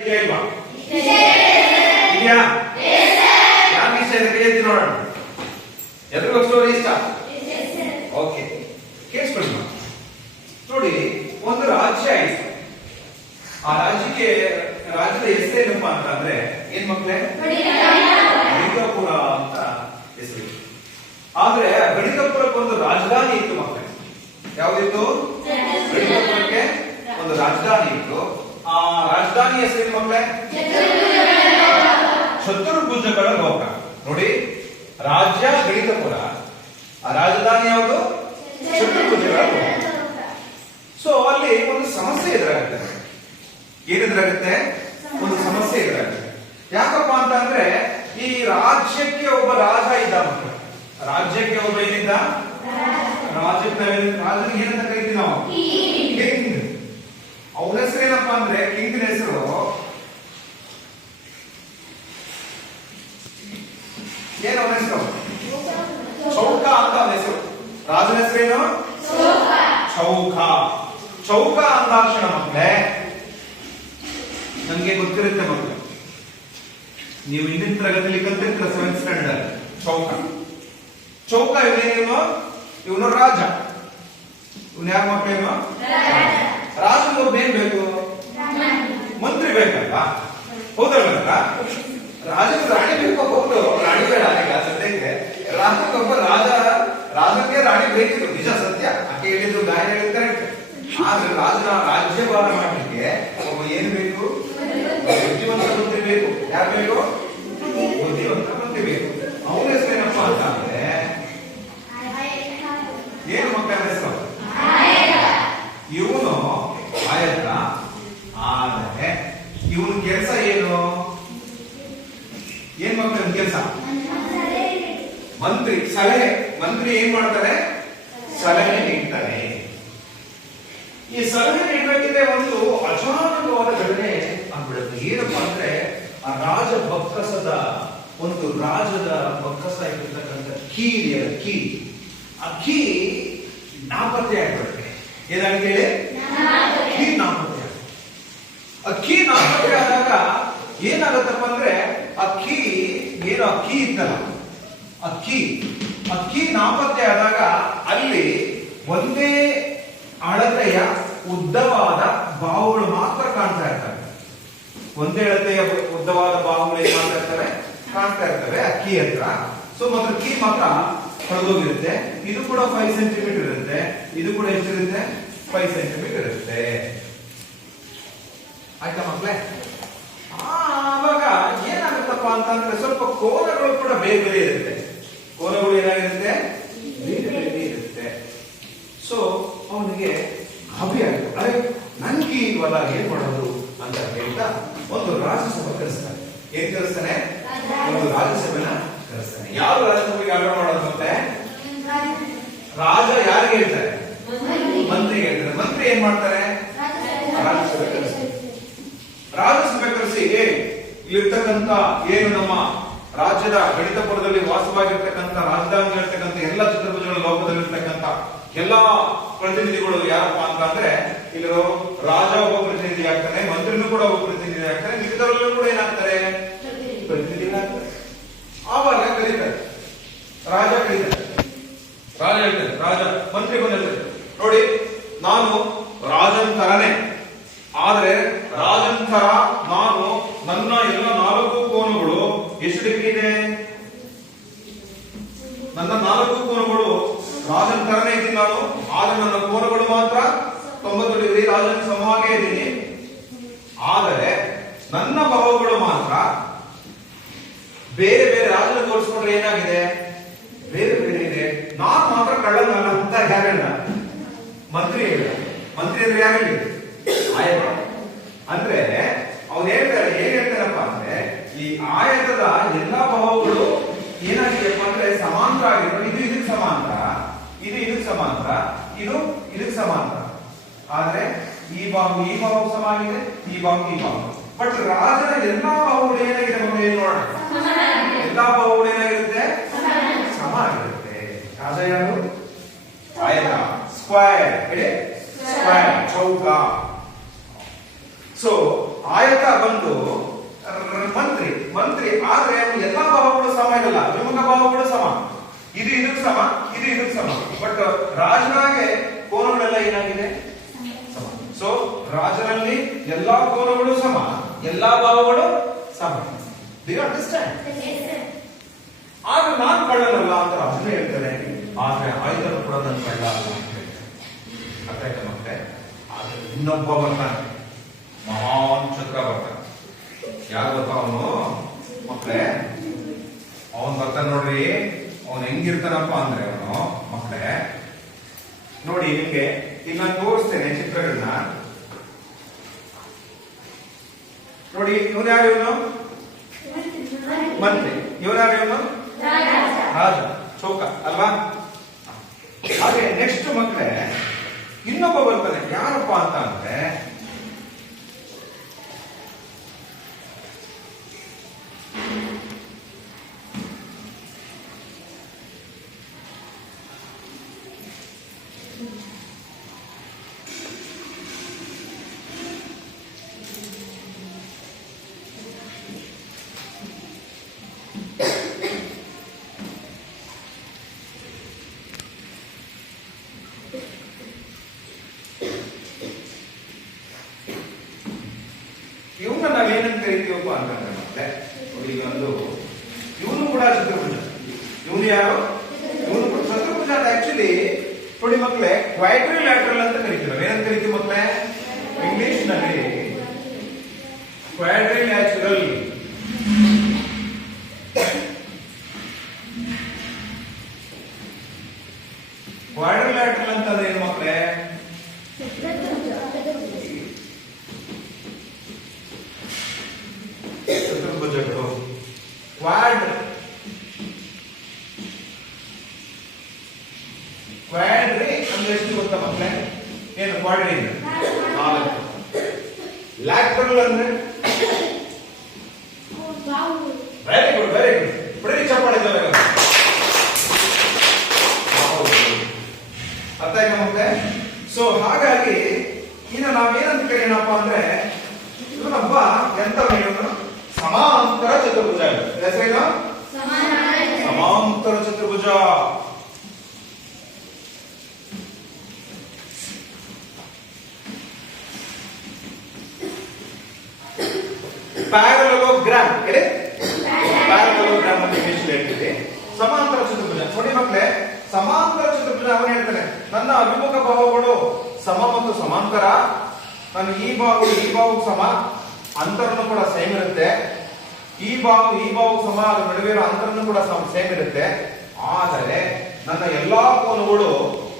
ಇದೆಯಾ ಇಲ್ವಾ? ಇದೆಯಾ? ಯಾಕೆ ಇಷ್ಟ ಇದೆ ಕೈ ಎತ್ತಿ ನೋಡೋಣ. ಎಲ್ರಿಗೂ ಸ್ಟೋರಿ ಇಷ್ಟ? ಓಕೆ, ಕೇಳಿಸ್ಕೊಳ್ಳಿ. ನೋಡಿ, ಒಂದು ರಾಜ್ಯ ಆಯ್ತು. ಆ ರಾಜ್ಯದ ಹೆಸರೇನಪ್ಪ ಅಂತಂದ್ರೆ ಏನ್ ಮಕ್ಕಳೇ? ಗಣಿತಪುರ ಅಂತ ಹೆಸರು. ಆದ್ರೆ ಗಣಿತಪುರಕ್ಕೆ ಒಂದು ರಾಜಧಾನಿ ಇತ್ತು ಮಕ್ಕಳೇ. ಯಾವ್ದಿತ್ತು? ಗಣಿತಪುರಕ್ಕೆ ಒಂದು ರಾಜಧಾನಿ ಇತ್ತು. ಆ ರಾಜಧಾನಿ ಹೆಸರೇನು ಮಕ್ಕಳೇ? ಚತುರ್ಭುಜಗಳ ಲೋಕ. ನೋಡಿ, ರಾಜ್ಯ ಗಣಿತಪುರ, ಆ ರಾಜಧಾನಿ ಯಾವುದು? ಚತುರ್ಭುಜಗಳ ಲೋಕ. ಸೊ ಅಲ್ಲಿ ಒಂದು ಸಮಸ್ಯೆ ಎದುರಾಗುತ್ತೆ. ಏನೆದುರಾಗುತ್ತೆ? ಒಂದು ಸಮಸ್ಯೆ ಎದುರಾಗುತ್ತೆ. ಯಾಕಪ್ಪ ಅಂತ ಅಂದ್ರೆ ಈ ರಾಜ್ಯಕ್ಕೆ ಒಬ್ಬ ರಾಜ ಇದ್ದ ಮಕ್ಕಳು. ರಾಜ್ಯಕ್ಕೆ ಒಬ್ಬ ಏನಿದ್ದ? ರಾಜನಿಗೆ ಏನಂತ ಕರಿತೀವಿ ನಾವು? ಕಿಂಗ್. ಅವನ ಹೆಸರು ಏನಪ್ಪ ಅಂದ್ರೆ, ಕಿಂಗ್ನ ಹೆಸರು ಏನು? ಅವನ ಹೆಸರು ಚೌಕ ಅಂತ ಅವನ ಹೆಸರು. ರಾಜನ ಹೆಸರೇನು? ಚೌಕ. ಚೌಕ ಅಂದಾಕ್ಷಣ ಮಕ್ಕಳೇ ನಮ್ಗೆ ಗೊತ್ತಿರುತ್ತೆ ಮಕ್ಕಳು, ನೀವು ಹಿಂದಿನ ತರಗತಿಯಲ್ಲಿ ಕಲ್ತಿರ್ತೀರ 7th ಸ್ಟ್ಯಾಂಡರ್ಡ್. ಚೌಕ ಚೌಕ ಇವನು ರಾಜ. ಇವನು ಯಾರ ಮಕ್ಕಳೇನು? ರಾಜನಿಗೊಬ್ಬ ಏನ್ ಬೇಕು? ಮಂತ್ರಿ ಬೇಕಲ್ಲ, ಹೌದಲ್ಲ? ರಾಜನಿಗೆ ರಾಣಿ ಬೇಕು. ಹೌದು, ರಾಣಿ ಬೇಡ ಈಗ ಸದ್ಯಕ್ಕೆ. ರಾಜನಿಗೊಬ್ಬ ರಾಜನಿಗೆ ರಾಣಿ ಬೇಕಿತ್ತು, ನಿಜ, ಸತ್ಯ. ಆಕೆ ಹೇಳಿದ್ದು ಗಾಯ ಹೇಳಿದ ಕರೆಕ್ಟ್. ಆದ್ರೆ ರಾಜನ ರಾಜ್ಯಭಾರ ಮಾಡಲಿಕ್ಕೆ ಒಬ್ಬ ಏನ್ ಬೇಕು? ಬುದ್ಧಿವಂತ ಮಂತ್ರಿ ಬೇಕು. ಯಾರು ಬೇಕು? ಬುದ್ಧಿವಂತ ಮಂತ್ರಿ ಬೇಕು. ಅವನ ಹೆಸರೇನಪ್ಪ ಅಂತ ಅಂದ್ರೆ ಏನು ಮಕ್ಕಳ ಹೆಸರು? ಇವನು ಆಯತ. ಆದರೆ ಇವನ ಕೆಲಸ ಏನು? ಏನ್ ಮಕ್ಕಳ ಕೆಲಸ? ಮಂತ್ರಿ. ಸಲಹೆ. ಮಂತ್ರಿ ಏನ್ ಮಾಡ್ತಾರೆ? ಸಲಹೆ ನೀಡ್ತಾರೆ. ಈ ಸಲಹೆ ನೀಡಬೇಕಿದ್ರೆ ಒಂದು ಅಚಾನಕವಾದ ಘಟನೆ ಆಗ್ಬಿಡುತ್ತೆ. ಏನಪ್ಪಾ ಅಂದ್ರೆ, ಆ ರಾಜ ಬಕ್ಕಸದ ಒಂದು ರಾಜದ ಬಕ್ಕಸ ಇರ್ತಕ್ಕಂಥ ಕೀ ಇದೆಯಲ್ಲ, ಕೀ, ಆ ಕೀ ನಾಪತ್ತೆ ಆಗ್ಬಿಡುತ್ತೆ. ಏನಾಗುತ್ತೆ ಹೇಳಿ? ಕೀ ನಾಪತ್ತೆ. ಆ ಕೀ ನಾಪತ್ತೆ ಆದಾಗ ಏನಾಗತ್ತಪ್ಪ ಅಂದ್ರೆ, ಆ ಕೀ ಏನು, ಆ ಕೀ ಇತ್ತಲ್ಲ, ಆ ಕೀ ನಾಪತ್ತೆ ಆದಾಗ ಅಲ್ಲಿ ಒಂದೇ ಅಳತೆಯ ಉದ್ದವಾದ ಬಾವುಗಳು ಮಾತ್ರ ಕಾಣ್ತಾ ಇರ್ತವೆ. ಒಂದೇ ಅಳತೆಯ ಉದ್ದವಾದ ಬಾವುಗಳು ಏನ್ ಮಾಡ್ತಾ ಇರ್ತವೆ? ಕಾಣ್ತಾ ಇರ್ತವೆ ಆ ಕೀ ಹತ್ರ. ಸೊ ಮಾತ್ರ ಕೀ ಮಾತ್ರ ಹೊರದೋಗಿರುತ್ತೆ. ಇದು ಕೂಡ 5 ಸೆಂಟಿಮೀಟರ್ ಇರುತ್ತೆ. ಇದು ಕೂಡ ಎಷ್ಟಿರುತ್ತೆ? 5 ಸೆಂಟಿಮೀಟರ್ ಇರುತ್ತೆ. ಆಯ್ತಾ ಮಕ್ಕಳೇ? ಆವಾಗ ಏನಾಗುತ್ತಪ್ಪ ಅಂತಂದ್ರೆ, ಸ್ವಲ್ಪ ಕೋನಗಳು ಕೂಡ ಬೇರೆ ಬೇರೆ ಇರುತ್ತೆ. ಕೋನಗಳು ಏನಾಗಿರುತ್ತೆ? ಬೇರೆ ಬೇರೆ ಇರುತ್ತೆ. ಸೊ ಅವನಿಗೆ ಗಾಬರಿ ಆಯ್ತು. ಅರೆ, ನನ್ಗೆ ಇವಾಗ ಏನ್ ಮಾಡೋದು ಅಂತ ಹೇಳ್ತಾ ಒಂದು ರಾಜ್ಯಸಭೆ ಕರೆಸ್ತಾನೆ. ಏನ್ ಕರೆಸ್ತಾನೆ? ಒಂದು ರಾಜ್ಯಸಭೆನ ಕರೆಸ್ತಾನೆ. ಯಾವ ರಾಜ್ಯಸಭೆಗೆ ಆರ್ಡರ್ ಮಾಡೋದು ಮತ್ತೆ? ರಾಜ ಯಾರಿಗೆ ಹೇಳ್ತಾರೆ? ಮಂತ್ರಿಗೆ ಹೇಳ್ತಾರೆ. ಮಂತ್ರಿ ಏನ್ ಮಾಡ್ತಾರೆ? ರಾಜ್ಯಸಭೆ ಕರೆಸ್ತಾರೆ. ರಾಜ್ಯಸಭೆ ಕರೆಸಿ, ಇಲ್ಲಿರ್ತಕ್ಕಂಥ ಏನು ನಮ್ಮ ರಾಜ್ಯದ ಗಣಿತಪುರದಲ್ಲಿ ವಾಸವಾಗಿರ್ತಕ್ಕಂಥ ರಾಜಧಾನಿ ಇರ್ತಕ್ಕಂಥ ಎಲ್ಲ ಚತುರ್ಭುಜಗಳ ಲೋಕದಲ್ಲಿರ್ತಕ್ಕಂಥ ಎಲ್ಲಾ ಪ್ರತಿನಿಧಿಗಳು ಯಾರಪ್ಪ ಅಂತ ಅಂದ್ರೆ, ಇಲ್ಲಿ ರಾಜ ಒಬ್ಬ ಪ್ರತಿನಿಧಿ ಆಗ್ತಾನೆ, ಮಂತ್ರಿನೂ ಕೂಡ ಒಬ್ಬ ಪ್ರತಿನಿಧಿ ಆಗ್ತಾನೆ, ಮಿಗದವರೆಲ್ಲರೂ ಕೂಡ ಏನಾಗ್ತಾರೆ? ಪ್ರತಿನಿಧಿಗಳಾಗ್ತಾರೆ. ಆವಾಗ ಕರೀತಾರೆ, ರಾಜ ಕರೀತಾರೆ. ರಾಜ ಹೇಳ್ತಾರೆ, ಮಂತ್ರಿ ಬಂದಿರ್ತಾರೆ, ನೋಡಿ ನಾನು ರಾಜನ್ ತರನೇ, ಆದ್ರೆ ರಾಜನ್ ತರ ನಾನು ನನ್ನ ಎಲ್ಲ 4 ಕೋನಗಳು ಎಷ್ಟು ಡಿಗ್ರಿ ಇದೆ? ನನ್ನ 4 ಕೋನಗಳು ರಾಜನ್ ತರನೇ ಇದ್ದೀನಿ ನಾನು, ಆದ್ರೆ ನನ್ನ ಕೋನಗಳು ಮಾತ್ರ 90 ಡಿಗ್ರಿ ರಾಜನ್ ಸಮವಾಗೇ ಇದ್ದೀನಿ. ಆದರೆ ನನ್ನ ಬಾಹುಗಳು ಮಾತ್ರ ಬೇರೆ ಬೇರೆ. ರಾಜನ ತೋರಿಸ್ಕೊಂಡ್ರೆ ಏನಾಗಿದೆ? ಬೇರೆ ಬೇರೆ ಇದೆ. ನಾನು ಮಾತ್ರ ಕಳ್ಳನಲ್ಲ ಅಂತ ಯಾರಲ್ಲ? ಮಂತ್ರಿ ಹೇಳ. ಮಂತ್ರಿ ಅಂದ್ರೆ ಯಾರಲ್ಲಿ? ಆಯತ. ಅಂದ್ರೆ ಅವ್ನು ಹೇಳ್ತಾರೆ, ಏನ್ ಹೇಳ್ತಾರಪ್ಪ ಅಂದ್ರೆ, ಈ ಆಯತದ ಎಲ್ಲಾ ಬಾಹುಗಳು ಏನಾಗಿದೆಯಪ್ಪ ಅಂದ್ರೆ ಸಮಾಂತರ ಆಗಿರ್ಬೋದು. ಇದು ಇದಕ್ಕೆ ಸಮಾಂತರ, ಇದು ಇದಕ್ಕೆ ಸಮಾಂತರ, ಇದು ಇದಕ್ಕೆ ಸಮಾಂತರ. ಆದ್ರೆ ಈ ಬಾಹು ಸಮ ಆಗಿದೆ, ಈ ಬಾಹು. ಬಟ್ ರಾಜನ ಎಲ್ಲಾ ಬಾಹುಗಳು ಏನಾಗಿದೆ ಮಕ್ಕಳು? ಏನ್ ನೋಡೋಣ. ಎಲ್ಲಾ ಬಾಹುಗಳು ಏನಾಗಿರುತ್ತೆ? ಸಮ ಆಗಿರುತ್ತೆ. ರಾಜ ಯಾರು? ಆಯತ. ಸ್ಕ್ವೇರ್. ಸ್ಕ್ವೇರ್, ಚೌಕ. ಸೊ ಆಯತ ಬಂದು ಮಂತ್ರಿ ಮಂತ್ರಿ ಆದ್ರೆ ಎಲ್ಲಾ ಭಾವಗಳು ಸಮ ಇರಲ್ಲ, ಅಭಿಮುಖ ಭಾವಗಳು ಸಮ. ಇದು ಇದಕ್ಕೆ ಸಮ, ಇದು ಇದಕ್ಕೆ ಸಮ. ಬಟ್ ರಾಜನಾಗೆ ಕೋನಗಳೆಲ್ಲ ಏನಾಗಿದೆ? ಸಮ. ಸೊ ರಾಜನಲ್ಲಿ ಎಲ್ಲಾ ಕೋನಗಳು ಸಮ, ಎಲ್ಲಾ ಭಾವಗಳು ಸಮ. Do you understand? ಆಗ ನಾನು ಕಳ್ಳನಲ್ಲ ಅಂತ ರಾಜನೇ ಹೇಳ್ತಾರೆ, ಆದ್ರೆ ಆಯುಧನು ಕೂಡ ನನ್ನ ಕಳ್ಳ ಅಲ್ಲ ಅಂತ ಹೇಳ್ತಾರೆ. ಅರ್ಥ ಆಯ್ತಾ ಮತ್ತೆ? ಆದ್ರೆ ಇನ್ನೊಬ್ಬ ಬರ್ತಾನೆ, ಮಹಾನ್ ಚಕ್ರ ಬರ್ತಾನೆ. ಯಾರು ಗೊತ್ತಾ ಅವನು ಮಕ್ಕಳೇ? ಅವನ್ ಬರ್ತಾನೆ ನೋಡ್ರಿ. ಅವನು ಹೆಂಗಿರ್ತಾನಪ್ಪ ಅಂದ್ರೆ ಅವನು ಮಕ್ಕಳೇ ನೋಡಿ, ನಿಮ್ಗೆ ಈಗ ನಾನು ತೋರಿಸ್ತೇನೆ ಚಿತ್ರಗಳನ್ನ ನೋಡಿ. ಇವನು ಯಾರು? ಇವನು ಮಂತ್ರಿ. ಇವನು ಯಾರು? ಇವನು ರಾಜ, ಚೌಕ ಅಲ್ವಾ? ಹಾಗೆ ನೆಕ್ಸ್ಟ್ ಮಕ್ಕಳೇ ಇನ್ನೊಬ್ಬ ಬರ್ತಾನೆ. ಯಾರಪ್ಪ ಅಂತ ಅಂದ್ರೆ ಇವನ್ನ ನಾವೇನಂತ ಕರಿತೀವಪ್ಪ ಅಂತಂದ್ರೆ ಮತ್ತೆ ಒಂದು ಇವನು ಕೂಡ ಚತುರ್ಭುಜ. ಇವನು ಯಾರು? ಇವನು ಕೂಡ ಚತುರ್ಭುಜ. ಆಕ್ಚುಲಿ ನೋಡಿ ಮಕ್ಕಳೇ, ಕ್ವಾಡ್ರಿಲ್ಯಾಟ್ರಲ್ ಅಂತ ಕರಿತೀವಿ. ನಾವೇನಂತ ಕರಿತೀವಿ ಮಕ್ಕಳೇ? ಇಂಗ್ಲಿಷ್ ನಲ್ಲಿ ಕ್ವಾಡ್ರಿಲ್ಯಾಟರಲ್. ಕ್ವಾಡ್ರಿಲ್ಯಾಟರಲ್ ಅಂತಂದ್ರೆ ಏನು ಮಕ್ಕಳೇ? ಚತುರ್ಭುಜಗಳು. ಕ್ವಾಡ್ರಿ ಅಂದ್ರೆ ಎಷ್ಟು ಗೊತ್ತಾ ಮಕ್ಕಳೇ? ಏನು ಕ್ವಾಡ್ರಿ? 4. ಲ್ಯಾಟ್ರಲ್ ಅಂದ್ರೆ ವೆರಿ ಗುಡ್, ವೆರಿ ಗುಡ್. ಬಿಡಿ ಚಪ್ಪಾಳೆ. ಅರ್ಥ ಆಯ್ತಾ ಮಕ್ಕಳೇ? ಸೊ ಹಾಗಾಗಿ ಇನ್ನು ನಾವೇನಂತ ಕರೆಯೋಣಪ್ಪ ಅಂದ್ರೆ ಇವನೊಬ್ಬ ಎಂತ ಇವನು ಸಮಾಂತರ ಚತುರ್ಭುಜ. ಹೆಸರೇನು? ಸಮಾಂತರ ಚತುರ್ಭುಜ. ಪ್ಯಾರಲೋಗ್ರಾಮ್ ಹೇಳಿ. ಪ್ಯಾರಲೋಗ್ರಾಮ್ ಅಂತ ಇಂಗ್ಲಿಷ್ ಹೇಳ್ತೀವಿ. ಸಮಾಂತರ ಚತುರ್ಭುಜ ನೋಡಿ ಮಕ್ಕಳೇ, ಸಮಾಂತರ ಚತುರ್ಭುಜ ಅವನು ಹೇಳ್ತಾನೆ, ನನ್ನ ಅಭಿಮುಖ ಭಾವಗಳು ಸಮ ಮತ್ತು ಸಮಾಂತರ. ನಾನು ಈ ಭಾವಕ್ಕೆ ಸಮ, ಅಂತರನು ಕೂಡ ಸೇಮ್ ಇರುತ್ತೆ. ಈ ಭಾವಕ್ಕೆ ಸಮ, ಅದರ ನಡುವೆ ಇರೋ ಅಂತರನು ಕೂಡ ಸೇಮ್ ಇರುತ್ತೆ. ಆದರೆ ನನ್ನ ಎಲ್ಲಾ ಕೋನಗಳು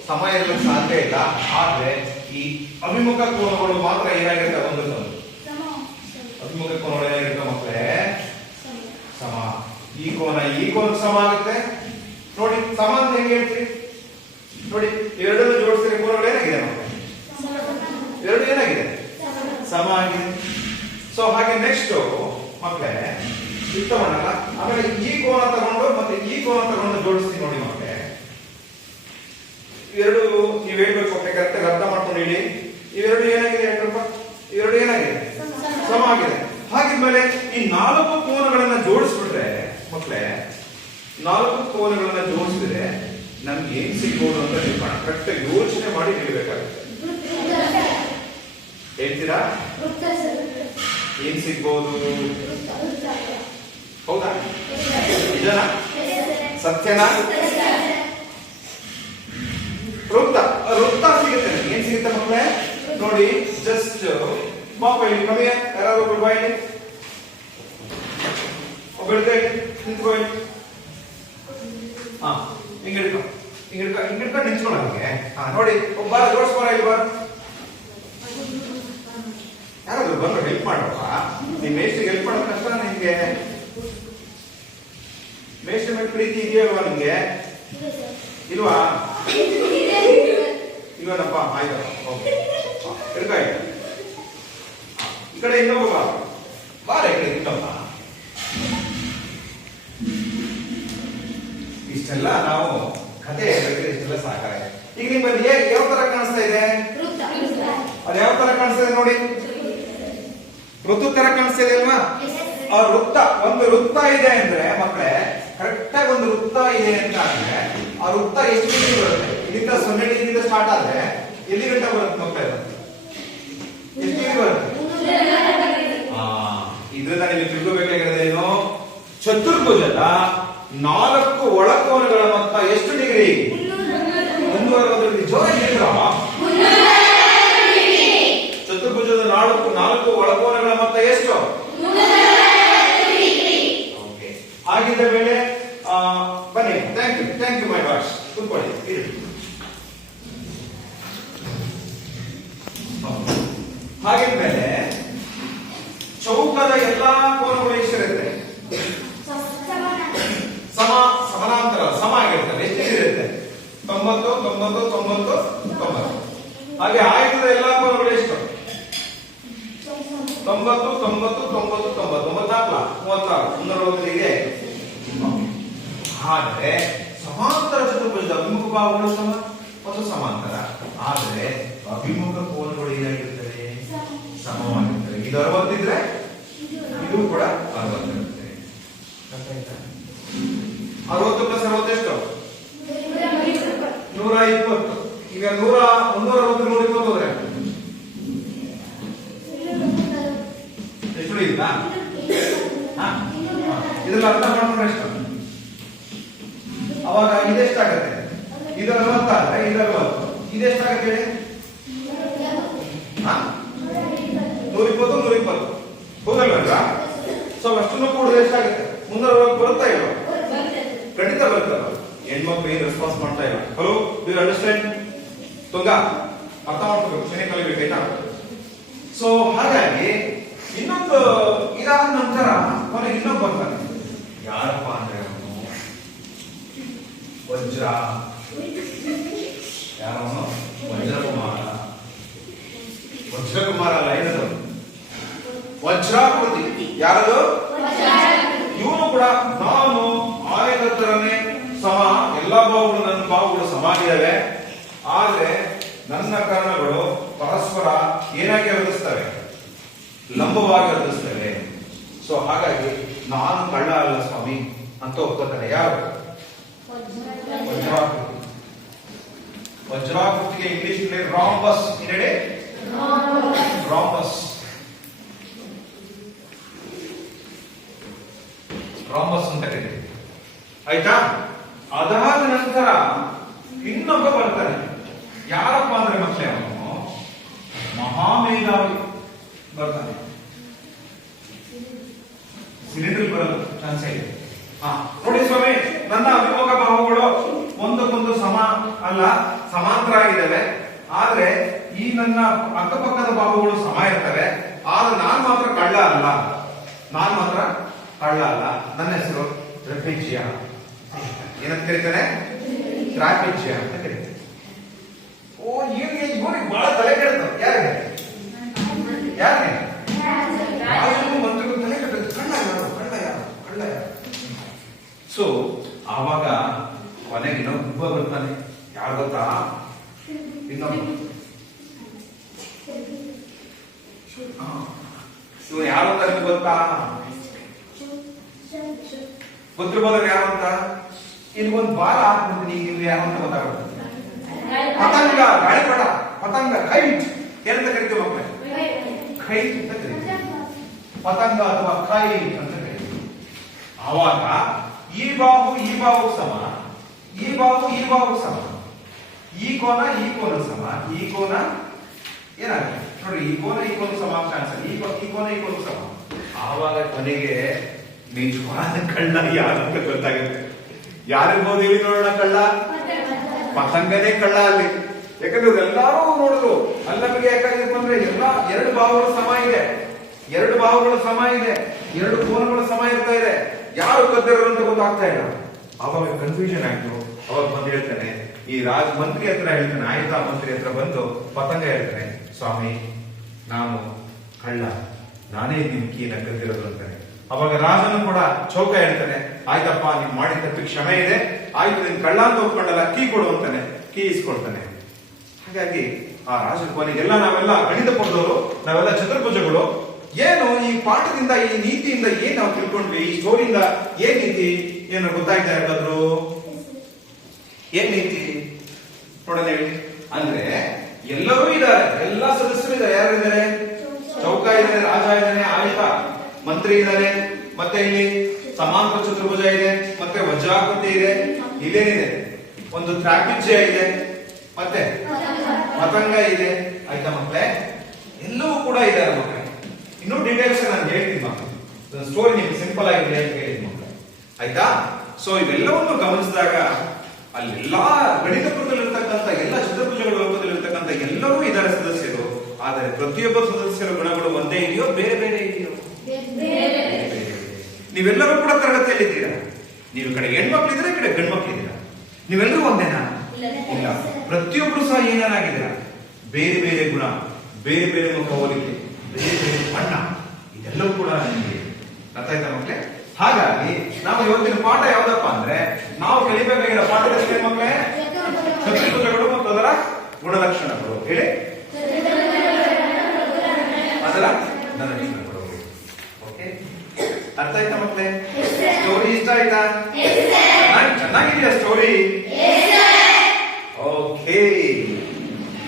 ಸಮ ಇರಲಿಕ್ಕೆ ಸಾಧ್ಯ ಇಲ್ಲ. ಆದ್ರೆ ಈ ಅಭಿಮುಖ ಕೋನಗಳು ಮಾತ್ರ ಏನಾಗಿರುತ್ತೆ? ಒಂದು ಅಭಿಮುಖ ಕೋನಗಳು ಏನಾಗಿರುತ್ತೆ ಮಕ್ಕಳೇ? ಸಮ. ಈ ಕೋನ ಸಮ ಆಗುತ್ತೆ ನೋಡಿ. ಸಮ ಅಂತ ಹೆಂಗೆ ಹೇಳ್ತೀರಿ ನೋಡಿ? ಎರಡನ್ನು ಜೋಡಿಸಿದ್ರೆ ಕೋನಗಳು ಏನಾಗಿದೆ ಮಕ್ಕಳೇ? ಎರಡು ಏನಾಗಿದೆ? ಸಮ ಆಗಿದೆ. ಸೊ ಹಾಗೆ ನೆಕ್ಸ್ಟ್ ಮಕ್ಕಳೇ ಇತ್ತವಣ್ಣಲ್ಲ. ಆಮೇಲೆ ಈ ಕೋನ ತಗೊಂಡು ಮತ್ತೆ ಈ ಕೋನ ತಗೊಂಡು ಜೋಡಿಸ್ತೀನಿ ನೋಡಿ ಮಕ್ಕಳೇ. ಇವೆರಡು ನೀವು ಹೇಳ್ಬೇಕು ಕರೆಕ್ಟ್ ಆಗಿ ಅರ್ಥ ಮಾಡ್ಕೊಂಡು ಹೇಳಿ. ಇವೆರಡು ಏನಾಗಿದೆ ಹೇಳ್ರಪ್ಪ? ಇವೆರಡು ಏನಾಗಿದೆ? ಸಮ ಆಗಿದೆ. ಹಾಗಿದ್ಮೇಲೆ ಈ 4 ಕೋನಗಳನ್ನ ಜೋಡಿಸ್ಬಿಟ್ರೆ ಮಕ್ಕಳೇ, 4 ಕೋನಗಳನ್ನ ಜೋಡಿಸಿದ್ರೆ ನಮ್ಗೆ ಏನ್ ಸಿಗ್ಬೋದು ಅಂತ ನೀವು ಕರೆಕ್ಟ್ ಯೋಚನೆ ಮಾಡಿ ಹೇಳ್ಬೇಕಾಗುತ್ತೆ. ಹೇಳ್ತೀರಾ? ಏನ್ ಸಿಗ್ಬೋದು? ಹೌದಾ? ನಿಜನಾ? ಸತ್ಯನಾ? ವೃತ್ತ ಸಿಗುತ್ತೆ. ಏನ್ ಸಿಗುತ್ತೆ ಮಕ್ಕಳೇ ನೋಡಿ? ಜಸ್ಟ್ ಬಾಯಿ ಕಮ್ಮಿ. ಯಾರಾದ್ರೂ ಒಬ್ಬರು ಬಾಯಿ ಒಬ್ಬಳಿಗೆ ನಿಂತ್ಕೊಳ್ಳಿ. ಹಿಂಗಿಡ್ಕೊ ನಿಂತ್ಕೊಳ್ಳ ನಮಗೆ. ನೋಡಿ ಒಬ್ಬ ಜೋಡಿಸ್ಬಾರ, ಇಲ್ಲಿ ಬಾರ. ಯಾರಾದ್ರೂ ಬಂದು ಹೆಲ್ಪ್ ಮಾಡಪ್ಪ. ನಿಮ್ ಮೇಷ್ಟ್ರಿಗೆ ಹೆಲ್ಪ್ ಮಾಡೋ ಕಷ್ಟ ನಿಮ್ಗೆ? ಮೇಷ್ಟ್ರ ಮೇಲೆ ಪ್ರೀತಿ ಇದೆಯಲ್ವಾ ನಿಮ್ಗೆ? ಇಲ್ವಾ? ಇಲ್ವನಪ್ಪ? ಆಯ್ತಪ್ಪ, ಹಿಡ್ಕಾಯ್ತು. ಈ ಕಡೆ ಇನ್ನೊಬ್ಬ ಬಾರ, ಈ ಕಡೆ ಇನ್ನೊಬ್ಬ. ಇಷ್ಟೆಲ್ಲ ನಾವು ಕತೆ ಹೇಳಿದ್ರೆ ಇಷ್ಟೆಲ್ಲ ಸಾಕಾಗಿದೆ. ಈಗ ನಿಮ್ಗೆ ಯಾವ ತರ ಕಾಣಿಸ್ತಾ ಇದೆ? ಅದು ಯಾವ ತರ ಕಾಣಿಸ್ತಾ ಇದೆ ನೋಡಿ. ವೃತ್ತ ತರ ಕಾಣಿಸ್ತಿದೆ ಅಲ್ವಾ? ಆ ವೃತ್ತ, ಒಂದು ವೃತ್ತ ಇದೆ ಅಂದ್ರೆ ಮಕ್ಕಳೇ, ಕರೆಕ್ಟ್ ಆಗಿ ಒಂದು ವೃತ್ತ ಇದೆ ಅಂತ ಅಂದ್ರೆ ಆ ವೃತ್ತ ಎಷ್ಟು ಡಿಗ್ರಿ ಬರುತ್ತೆ? ಇಲ್ಲಿಂದ 0 ಡಿಗ್ರಿಯಿಂದ ಸ್ಟಾರ್ಟ್ ಆದ್ರೆ ಎಲ್ಲಿ ಗಂಟ ಬರುತ್ತೆ ಮಕ್ಕಳೇ? ಎಷ್ಟು ಡಿಗ್ರಿ ಬರುತ್ತೆ? ಇದ್ರಿಂದ ನೀವು ತಿಳ್ಕೋಬೇಕಾಗಿರೋದೇನು? ಚತುರ್ಭುಜದ 4 ಒಳಕೋನಗಳ ಮೊತ್ತ ಎಷ್ಟು ಡಿಗ್ರಿ? 360 ಡಿಗ್ರಿ. ಜೋರಾಗಿ ಹೇಳಿದ್ರ? ಚತುರ್ಭುಜದ 4 ಒಳಕೋನಗಳ ಮೊತ್ತ ಎಷ್ಟು? ಓಕೆ. ಹಾಗಿದ್ದ ಮೇಲೆ ಬನ್ನಿ. ಥ್ಯಾಂಕ್ ಯು ಮೈ ವಾಟ್ಸ್. ಕೂತ್ಕೊಳ್ಳಿ. ಹಾಗಿದ್ಮೇಲೆ ಚೌಕದ ಎಲ್ಲಾ ಕೋನಗಳು ಎಷ್ಟಿರುತ್ತೆ? ಸಮಾನಾಂತರ ಸಮ ಆಗಿರ್ತದೆ. ಎಷ್ಟಿರುತ್ತೆ? 90 90 90 90. ಹಾಗೆ ಆಯತದ ಎಲ್ಲಾ ಕೋನಗಳು ಎಷ್ಟು? 90 90 90 90 94 36 ಇದೆ. ಆದ್ರೆ ಸಮಾಂತರ ಚತುರ್ಭುಜದ ಅಭಿಮುಖ ಭಾಗಗಳು ಸಮ ಮತ್ತು ಸಮಾಂತರ. ಆದ್ರೆ ಅಭಿಮುಖ ಕೋನಗಳು ಏನಾಗಿರ್ತವೆ? ಸಮವಾಗಿರ್ತವೆ. ಇದು 60 ಇದ್ರೆ ಇದು ಕೂಡ 60 ಇರುತ್ತೆ. 60 ಪ್ಲಸ್ 60 ಎಷ್ಟು? 120. ಈಗ 160 120 ಹೋದ್ರೆ ಎಷ್ಟು ಇಲ್ಲ? ಇದ್ರಲ್ಲಿ ಅರ್ಥ ಮಾಡ್ಕೊಂಡ್ರೆ ಎಷ್ಟು? ಅವಾಗ ಇದೆಷ್ಟಾಗತ್ತೆ? ಇದು 60 ಆದ್ರೆ ಇದು 60. ಇದೆಷ್ಟಾಗತ್ತೆ ಹೇಳಿ? 120 120 ಹೌದಲ್ವಾ? ಸೊ ಅಷ್ಟನ್ನು ಕೂಡ ಎಷ್ಟಾಗುತ್ತೆ? 360 ಬರುತ್ತಾ ಇಲ್ಲ? ಖಂಡಿತ ಬರುತ್ತಲ್ಲ. ಹೆಣ್ಮಕ್ಳು ಏನು ರೆಸ್ಪಾನ್ಸ್ ಮಾಡ್ತಾ ಇಲ್ಲ. Hello, do you understand? ತುಂಗ ಅರ್ಥ ಮಾಡ್ಕೋಬೇಕು, ಶನಿ ಕಲಿಬೇಕಾಯ್ತಾ? ಸೊ ಹಾಗಾಗಿ ಇನ್ನೊಂದು ಇದಾದ ನಂತರ ಕೊನೆಗೆ ಇನ್ನೊಬ್ಬ ಬರ್ತಾನೆ. ಯಾರಪ್ಪ ಅಂದ್ರೆ ಅವನು ವಜ್ರ. ಯಾರವನು? ವಜ್ರಕುಮಾರ. ವಜ್ರಕುಮಾರ ಅಲ್ಲ, ಏನದು? ವಜ್ರಾಕೃತಿ. ಯಾರದು? ಇವನು ಕೂಡ ನಾನು ಆಯದ ತರನೇ ಸಮ, ಎಲ್ಲಾ ಬಾಹುಗಳು ನನ್ನ ಬಾಹುಗಳು ಸಮ ಆಗಿದ್ದಾವೆ. ಆದ್ರೆ ನನ್ನ ಕರ್ಣಗಳು ಪರಸ್ಪರ ಏನಾಗಿ ವರ್ತಿಸ್ತವೆ? ಲಂಬವಾಗಿ ವರ್ತಿಸ್ತವೆ. ಸೊ ಹಾಗಾಗಿ ನಾನು ಕಳ್ಳ ಅಲ್ಲ ಸ್ವಾಮಿ ಅಂತ ಒಪ್ಕೋತಾನೆ. ಯಾರು? ವಜ್ರಾಕೃತಿ. ವಜ್ರಾಕೃತಿಗೆ ಇಂಗ್ಲಿಷ್ ನಲ್ಲಿ ರಾಂಬಸ್. ಏನೇಳಿ? ರಾಂಬಸ್. ರಾಂಬಸ್ ಅಂತ ಕರೀತೀವಿ. ಆಯ್ತಾ? ಅದಾದ ನಂತರ ಇನ್ನೊಬ್ಬ ಬರ್ತಾನೆ. ಯಾರಪ್ಪ ಅಂದ್ರೆ ಮಕ್ಕಳೇ ಅವನು ಮಹಾಮೇಧಾವಿ ಬರ್ತಾನೆ. ಸಿಲಿಂಡರ್ ಬರಲು ಚಾನ್ಸ್ ಇದೆ. ನೋಡಿ ಸ್ವಾಮಿ, ನನ್ನ ಅಭಿಮುಖ ಬಾಹುಗಳು ಒಂದಕ್ಕೊಂದು ಸಮ ಅಲ್ಲ, ಸಮಾಂತರ ಆಗಿದ್ದಾವೆ. ಆದ್ರೆ ಈ ನನ್ನ ಅಕ್ಕಪಕ್ಕದ ಬಾಹುಗಳು ಸಮ ಇರ್ತವೆ. ಆದ್ರೆ ನಾನ್ ಮಾತ್ರ ಕಳ್ಳ ಅಲ್ಲ. ನನ್ನ ಹೆಸರು ಟ್ರಾಪಿಜಿಯ. ಏನಂತ ಕರೀತಾರೆ? ಟ್ರಾಪಿಜಿಯ ಅಂತ ಕರೀತಾರೆ. ಓ, ಇವನಿಗೆ ಬಹಳ ತಲೆ ಕೆಡ್ತು. ಯಾರಿಗೆ ಮಂತ್ರಿಗೂ ತಲೆ ಕೆಟ್ಟದ್ದು. ಕಳ್ಳ ಯಾರು? ಸೊ ಆವಾಗ ಕೊನೆಗೆ ಇನ್ನೊಬ್ಬ ಬರ್ತಾನೆ. ಯಾರು ಗೊತ್ತಾ? ಇನ್ನೊಬ್ಬ. ಇವನು ಯಾರು ಅಂತ ನಿಮ್ಗೆ ಗೊತ್ತಾ? ಗೊತ್ತಿರ್ಬೋದ್ರೆ ಯಾರು ಅಂತ? ಇಲ್ಲಿ ಒಂದು ಬಾಲ ಹಾಕ್ಬಿಡ್ತೀನಿ. ನೀವು ಯಾರು ಅಂತ ಗೊತ್ತಾಗುತ್ತೆ. ಪತಂಗ, ಗಾಳಿಪಟ, ಪತಂಗ, ಕೈಟ್ ಏನಂತ ಕರಿತೀವಿ ಮಕ್ಕಳೇ? ಕೈಟ್ ಅಂತ ಕರಿತೀವಿ. ಪತಂಗ ಅಥವಾ ಕೈಟ್ ಅಂತ ಕರಿತೀವಿ. ಆವಾಗ ಈ ಬಾಹು ಸಮ, ಈ ಬಾಹು ಸಮ, ಈ ಕೋನ ಸಮ, ಈ ಕೋನ ಏನಾಗುತ್ತೆ ನೋಡ್ರಿ? ಈ ಕೋನ ಸಮ ಚಾನ್ಸ್. ಈ ಕೋನ ಸಮ. ಆವಾಗ ಕೊನೆಗೆ ನಿಜವಾದ ಕಳ್ಳ ಯಾರು ಅಂತ ಗೊತ್ತಾಗುತ್ತೆ. ಯಾರಿರ್ಬೋದು ಹೇಳಿ ನೋಡೋಣ? ಕಳ್ಳ ಪತಂಗನೇ ಕಳ್ಳ ಅಲ್ಲಿ. ಯಾಕಂದ್ರೆ ಎಲ್ಲರೂ ನೋಡಿದ್ರು. ಅಲ್ಲಿ ನಮಗೆ ಯಾಕಾಗಿತ್ತು ಅಂದ್ರೆ ಎರಡು ಬಾಹುಗಳು ಸಮ ಇದೆ, ಎರಡು ಕೋನಗಳು ಸಮ ಇರ್ತಾ ಇದೆ. ಯಾರು ಕದ್ದರು ಅಂತ ಗೊತ್ತಾಗ್ತಾ ಇಲ್ಲ. ಅವಾಗ ಕನ್ಫ್ಯೂಷನ್ ಆಯ್ತು. ಅವಾಗ ಬಂದು ಹೇಳ್ತಾನೆ, ಈ ಮಂತ್ರಿ ಹತ್ರ ಹೇಳ್ತಾನೆ, ಆಯ್ತಾ ಮಂತ್ರಿ ಹತ್ರ ಬಂದು ಪತಂಗ ಹೇಳ್ತಾನೆ, ಸ್ವಾಮಿ ನಾನು ಕಳ್ಳ, ನಾನೇ ನಿಮ್ ಕೀನ ಕದ್ದಿರೋದು ಅಂತಾನೆ. ಅವಾಗ ರಾಜನು ಕೂಡ ಚೌಕ ಹೇಳ್ತಾನೆ, ಆಯ್ತಪ್ಪ ನೀನ್ ಮಾಡಿದ ತಪ್ಪಿಗೆ ಕ್ಷಮೆ ಇದೆ, ಆಯ್ತು ನಿನ್ ಕಳ್ಳ ಅಂತ ಒಪ್ಕೊಂಡಲ್ಲ, ಕೀ ಕೊಡು ಅಂತಾನೆ. ಕೀ ಇಸ್ಕೊಳ್ತಾನೆ. ಹಾಗಾಗಿ ಆ ರಾಜನ ಕೊನೆಗೆಲ್ಲ ನಾವೆಲ್ಲ ಗಣಿತ ಪಡೆದವರು, ನಾವೆಲ್ಲ ಚತುರ್ಭುಜಗಳು, ಏನು ಈ ಪಾಠದಿಂದ ಈ ನೀತಿಯಿಂದ ಏನ್ ನಾವು ತಿಳ್ಕೊಂಡ್ವಿ, ಈ ಸ್ಟೋರಿಯಿಂದ ಏನ್ ನೀತಿ ಏನು ಗೊತ್ತಾಯ್ತಾ ಯಾರಾದ್ರೂ? ಏನ್ ನೀತಿ ನೋಡೋಣ ಹೇಳಿ. ಅಂದ್ರೆ ಎಲ್ಲರೂ ಇದ್ದಾರೆ, ಎಲ್ಲಾ ಸದಸ್ಯರು ಇದ್ದಾರೆ. ಯಾರಿದ್ದಾರೆ? ಚೌಕ ಇದ್ದಾರೆ, ರಾಜ ಇದ್ದಾನೆ, ಆಯುಧ ಮಂತ್ರಿ ಇದ್ದಾರೆ, ಮತ್ತೆ ಇಲ್ಲಿ ಸಮಾಂತರ ಚತುರ್ಭುಜ ಇದೆ, ಮತ್ತೆ ವಜ್ರಾಕೃತಿ ಇದೆ, ಇದೇನಿದೆ ಒಂದು ತ್ರಾಪಿಜ್ಯ ಇದೆ, ಮತ್ತೆ ಪತಂಗ ಇದೆ. ಆಯ್ತಾ ಮಕ್ಕಳೇ? ಎಲ್ಲವೂ ಕೂಡ ಇದ್ದಾರೆ ಮಕ್ಕಳೇ. ಇನ್ನೂ ಡೀಟೇಲ್ಸ್ ನಾನು ಹೇಳ್ತೀನಿ ಮಕ್ಕಳು, ಸ್ಟೋರಿ ನಿಮ್ಗೆ ಸಿಂಪಲ್ ಆಗಿದೆ ಅಂತ ಹೇಳಿದ್ ಮಕ್ಕಳು. ಆಯ್ತಾ? ಸೊ ಇವೆಲ್ಲವನ್ನು ಗಮನಿಸಿದಾಗ ಅಲ್ಲೆಲ್ಲಾ ಗಣಿತ ರೂಪದಲ್ಲಿರ್ತಕ್ಕಂಥ ಎಲ್ಲ ಚತುರ್ಭುಜಗಳ ರೂಪದಲ್ಲಿರ್ತಕ್ಕಂಥ ಎಲ್ಲರೂ ಇದ್ದಾರೆ ಸದಸ್ಯರು. ಆದರೆ ಪ್ರತಿಯೊಬ್ಬ ಸದಸ್ಯರ ಗುಣಗಳು ಒಂದೇ ಇದೆಯೋ ಬೇರೆ ಬೇರೆ ಇದೆಯೋ? ನೀವೆಲ್ಲರೂ ಕೂಡ ತರಗತಿಯಲ್ಲಿದ್ದೀರಾ. ನೀವು ಈ ಕಡೆ ಹೆಣ್ಮಕ್ಳಿದ್ದೀರಾ, ಈ ಕಡೆ ಗಂಡ್ಮಕ್ಳಿದ್ದೀರಾ. ನೀವೆಲ್ಲರೂ ಒಂದೇನಾ? ಇಲ್ಲ. ಪ್ರತಿಯೊಬ್ಬರು ಸಹ ಏನೇನಾಗಿದ್ದೀರಾ? ಬೇರೆ ಬೇರೆ ಗುಣ, ಬೇರೆ ಬೇರೆ ಮುಖ ಹೋಲಿಕೆ, ಬೇರೆ ಬೇರೆ ಬಣ್ಣ, ಇದೆಲ್ಲವೂ ಕೂಡ ನಿಮಗೆ ಅರ್ಥ ಆಯ್ತಾ ಮಕ್ಕಳೇ? ಹಾಗಾಗಿ ನಾವು ಇವತ್ತಿನ ಪಾಠ ಯಾವ್ದಪ್ಪ ಅಂದ್ರೆ, ನಾವು ಕಲಿಬೇಕಾಗಿರೋ ಪಾಠದ ಹೆಸರು ಮಕ್ಕಳೇ ಚತುರ್ಭುಜಗಳು ಮತ್ತು ಅದರ ಗುಣಲಕ್ಷಣಗಳು. ಹೇಳಿ, ಅದರ ಗುಣಲಕ್ಷಣಗಳು. ಓಕೆ, ಅರ್ಥ ಆಯ್ತಾ ಮಕ್ಕಳೇ? ಸ್ಟೋರಿ ಇಷ್ಟ ಆಯ್ತಾ? ಚೆನ್ನಾಗಿದೆಯಾ ಸ್ಟೋರಿ? ಓಕೆ.